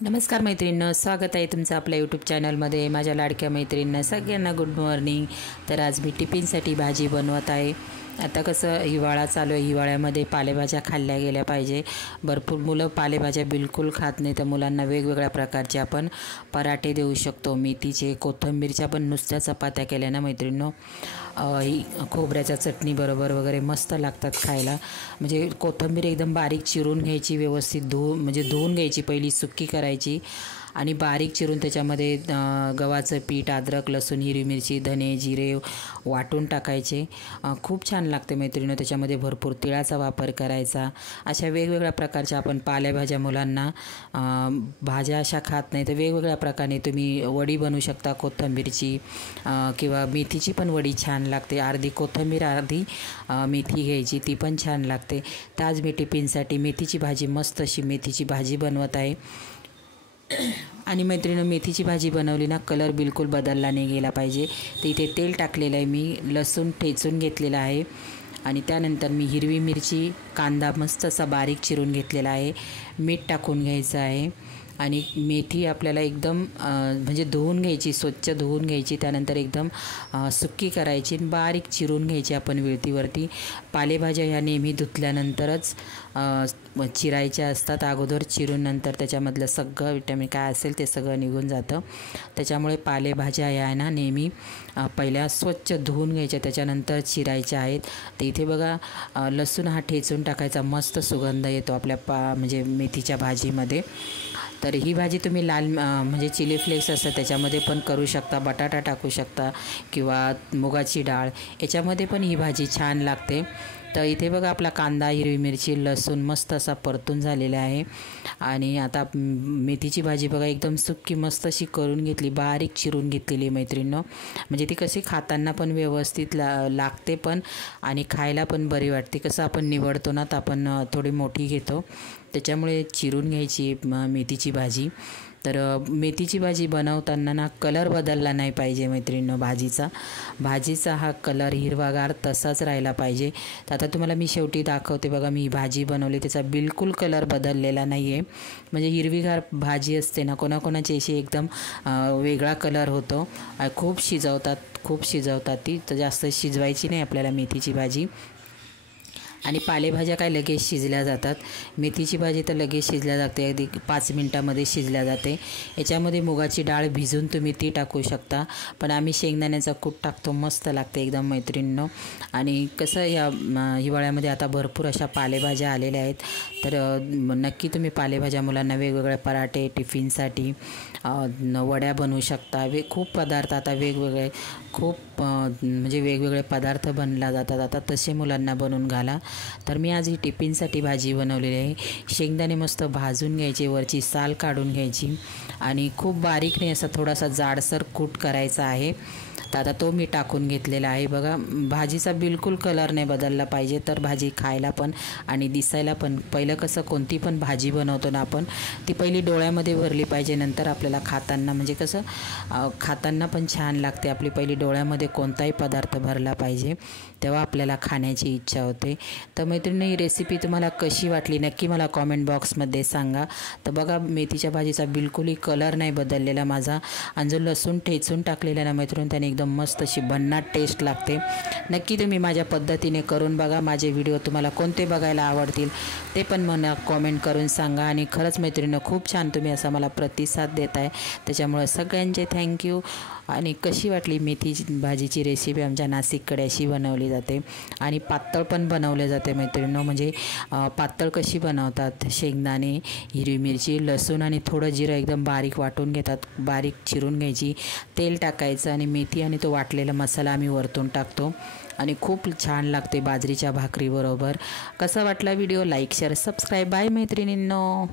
नमस्कार मैत्रिणींनो, स्वागत आहे तुमचं आपल्या यूट्यूब चॅनलमध्ये। माझ्या लाडक्या मैत्रिणींना सगळ्यांना गुड मॉर्निंग। तर आज मी टिफिनसाठी भाजी बनवत आहे। आता कसं हिवाळा चालू आहे, हिवाळ्यामध्ये पालेभाज्या खाल्ल्या गेल्या पाहिजे। भरपूर मुलं पालेभाज्या बिलकुल खात नाही, तर मुलांना वेगवेगळ्या प्रकारचे आपण पराठे देऊ शकतो। मेथीचे, कोथिंबीरच्या पण नुसत्या चपात्या केल्या ना मैत्रिणींनो, ही खोबऱ्याच्या चटणी बरोबर वगैरे मस्त लागतात खायला। म्हणजे कोथिंबीर एकदम बारीक चिरून घ्यायची, व्यवस्थित धुवून घ्यायची, पहिली सुक्की करायची आणि बारीक चिरून त्याच्यामध्ये गव्हाचं पीठ, अद्रक, लसूण, हिरवी मिरची, धने, जिरे वाटून टाकायचे। खूप छान लागते मैत्रिणींनो। त्याच्यामध्ये भरपूर तिळाचा वापर करायचा। अशा वेगवेगळ्या प्रकारच्या आपण पालेभाज्या, मुलांना भाज्या अशा खात नाही तर वेगवेगळ्या प्रकारे तुम्ही वडी बनवू शकता। कोथिंबीरची किंवा मेथीची पण वडी छान लागते। अर्धी कोथिंबीर अर्धी मेथी घ्यायची, ती पण छान लागते। तर आज मी टिफिनसाठी मेथीची भाजी, मस्त अशी मेथीची भाजी बनवत आहे। आणि मैत्रिणींनो, मेथीची भाजी बनवली ना, कलर बिलकुल बदलला नाही गेला पाहिजे। तर इथे तेल टाकलेलं आहे, मी लसूण ठेचून घेतलेला आहे आणि त्यानंतर मी हिरवी मिरची, कांदा मस्त असा बारीक चिरून घेतलेला आहे, मीठ टाकून घ्यायचं आहे आणि मेथी आपल्याला एकदम म्हणजे धुवून घ्यायची, स्वच्छ धुवून घ्यायची, त्यानंतर एकदम सुक्की करायची, बारीक चिरून घ्यायची आपण विळतीवरती। पालेभाज्या ह्या नेहमी धुतल्यानंतरच चिरायच्या असतात, अगोदर चिरून नंतर त्याच्यामधलं सगळं विटॅमिन काय असेल ते सगळं निघून जातं। त्याच्यामुळे पालेभाज्या या ना नेहमी पहिल्या स्वच्छ धुवून घ्यायच्या, त्याच्यानंतर चिरायच्या आहेत। तर इथे बघा, लसूण हा ठेचून टाकायचा, मस्त सुगंध येतो आपल्या म्हणजे मेथीच्या भाजीमध्ये। तर ही भाजी तुम्ही लाल म्हणजे चिली फ्लेक्स असतं त्याच्यामध्ये पण करू शकता, बटाटा टाकू शकता किंवा मुगाची डाळ, याच्यामध्ये पण ही भाजी छान लागते। तर इथे बघा, आपला कांदा, हिरवी मिरची, लसूण मस्त असा परतून झालेला आहे आणि आता मेथीची भाजी बघा एकदम सुक्की मस्त अशी करून घेतली, बारीक चिरून घेतलेली मैत्रिणींनो। म्हणजे ती कशी खाताना पण व्यवस्थित लागते पण आणि खायला पण बरी वाटते। कसं आपण निवडतो ना, तर आपण थोडी मोठी घेतो, त्याच्यामुळे चिरून घ्यायची मेथीची भाजी। तर मेथीची भाजी बनवताना ना कलर बदलला नाही पाहिजे मैत्रिणींनो, भाजीचा हा कलर हिरवागार तसाच राहिला पाहिजे। तर आता तुम्हाला मी शेवटी दाखवते बघा, मी ही भाजी बनवली, त्याचा बिलकुल कलर बदललेला नाही आहे। म्हणजे हिरवीगार भाजी असते ना, कोणाकोणाची अशी एकदम वेगळा कलर होतो। खूप शिजवतात ती, तर जास्त शिजवायची नाही आपल्याला मेथीची भाजी। आणि पालेभाज्या काय लगेच शिजल्या जातात, मेथीची भाजी तर लगेच शिजल्या जाते, अगदी 5 मिनटामध्ये शिजल्या जाते। याच्यामध्ये मुगाची डाळ भिजून तुम्ही ती टाकू शकता, पण आम्ही शेंगदाण्याचा कूट टाकतो, मस्त लागते एकदम मैत्रिणींनो। आणि कसं या हिवाळ्यामध्ये आता भरपूर अशा पालेभाज्या आलेल्या आहेत, तर नक्की तुम्ही पालेभाज्या मुलांना वेगवेगळे पराठे, टिफिनसाठी वड्या बनवू शकता। खूप पदार्थ आता वेगवेगळे म्हणजे वेगवेगळे पदार्थ बनला जातात आता, तसे मुलांना बनवून घाला। तर मी आज ही टिफिनसाठी भाजी बनवलेली आहे। शेंगदाणे मस्त भाजून घ्यायचे, वरची साल काढून घ्यायची आणि खूप बारीक नाही, असा थोडासा जाडसर कूट करायचा आहे। तर आता तो मी टाकून घेतलेला आहे। बघा, भाजीचा बिलकुल कलर नाही बदलला पाहिजे, तर भाजी खायला पण आणि दिसायला पण, पहिलं कसं कोणती पण भाजी बनवतो ना आपण, ती पहिली डोळ्यामध्ये भरली पाहिजे, नंतर आपल्याला खाताना म्हणजे कसं खाताना पण छान लागते। आपली पहिली डोळ्यामध्ये कोणताही पदार्थ भरला पाहिजे, तेव्हा आपल्याला खाण्याची इच्छा होते। तर मैत्रिणी, ही रेसिपी तुम्हाला कशी वाटली नक्की मला कॉमेंट बॉक्समध्ये सांगा। तर बघा, मेथीच्या भाजीचा बिलकुलही कलर नाही बदललेला माझा, आणि जो लसूण ठेचून टाकलेला ना मैत्रिणी, त्याने एकदम मस्त अशी भन्नाट टेस्ट लागते। नक्की तुम्ही माझ्या पद्धतीने करून बघा। माझे व्हिडिओ तुम्हाला कोणते बघायला आवडतील ते पण मला कॉमेंट करून सांगा। आणि खरंच मैत्रिणींनो, खूप छान तुम्ही असा मला प्रतिसाद देताय, त्याच्यामुळे सगळ्यांचे थँक्यू। आणि कशी वाटली मेथीची भाजीची रेसिपी, आमच्या नाशिककडे अशी बनवली जाते आणि पातळ पण बनवले जाते मैत्रिणींनो। म्हणजे पातळ कशी बनवतात, शेंगदाणे, हिरवी मिरची, लसूण आणि थोडं जिरं एकदम बारीक वाटून घेतात, बारीक चिरून घ्यायची, तेल टाकायचं आणि मेथी आणि तो वाटलेला मसाला आम्ही वरतून टाकतो आणि खूप छान लागते बाजरीच्या भाकरीबरोबर। कसा वाटला video, like, share, subscribe. Bye मैत्रिणींनो।